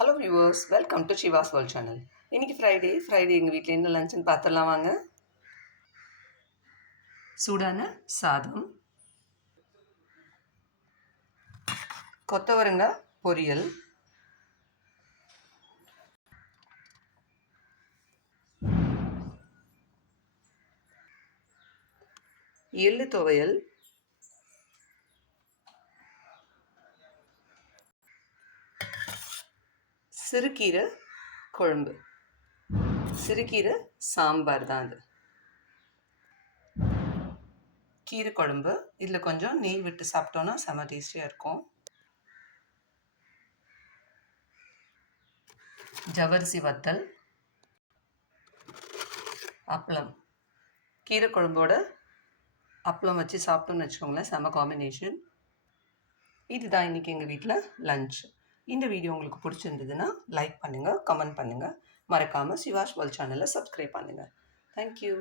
Hello viewers, welcome to Siva's world channel. இன்னைக்கு Friday எங்கள் வீட்டில் என்ன லஞ்சுன்னு பார்த்துடலாம் வாங்க. சூடான சாதம், கொத்தவரங்காய் பொரியல், எள்ளு துவையல், சிறுகீரை குழம்பு, சிறுகீரை சாம்பார் தான் அது. கீரை குழம்பு, இதில் கொஞ்சம் நெய் விட்டு சாப்பிட்டோன்னா செம்ம டேஸ்டியாக இருக்கும். ஜவரிசி வத்தல், அப்பளம். கீரை குழம்போட அப்பளம் வச்சு சாப்பிட்டோன்னு வச்சுக்கோங்களேன், செம்ம காம்பினேஷன். இதுதான் இன்றைக்கி எங்கள் வீட்டில் லஞ்ச். இந்த வீடியோ உங்களுக்கு பிடிச்சிருந்ததுன்னா லைக் பண்ணுங்கள், கமெண்ட் பண்ணுங்கள். மறக்காமல் சிவாஸ் வேர்ல்ட் சேனலை சப்ஸ்கிரைப் பண்ணுங்கள். தேங்க்யூ.